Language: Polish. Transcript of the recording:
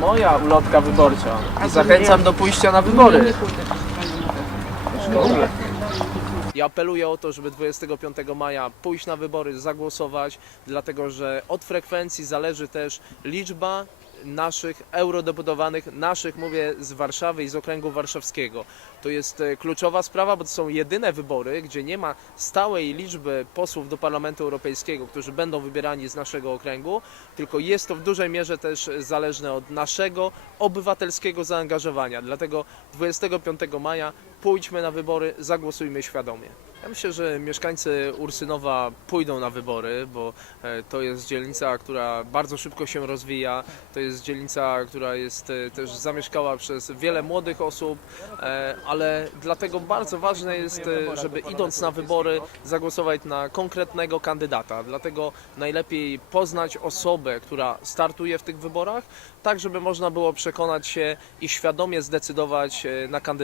moja ulotka wyborcza. I zachęcam do pójścia na wybory. Ja apeluję o to, żeby 25 maja pójść na wybory, zagłosować, dlatego że od frekwencji zależy też liczba naszych eurodeputowanych, naszych mówię z Warszawy i z okręgu warszawskiego. To jest e, kluczowa sprawa, bo to są jedyne wybory, gdzie nie ma stałej liczby posłów do Parlamentu Europejskiego, którzy będą wybierani z naszego okręgu, tylko jest to w dużej mierze też zależne od naszego obywatelskiego zaangażowania. Dlatego 25 maja pójdźmy na wybory, zagłosujmy świadomie. Ja myślę, że mieszkańcy Ursynowa pójdą na wybory, bo e, to jest dzielnica, która bardzo szybko się rozwija. To jest dzielnica, która jest e, też zamieszkała przez wiele młodych osób, e, ale dlatego bardzo ważne jest, żeby idąc na wybory zagłosować na konkretnego kandydata. Dlatego najlepiej poznać osobę, która startuje w tych wyborach, tak żeby można było przekonać się i świadomie zdecydować na kandydata.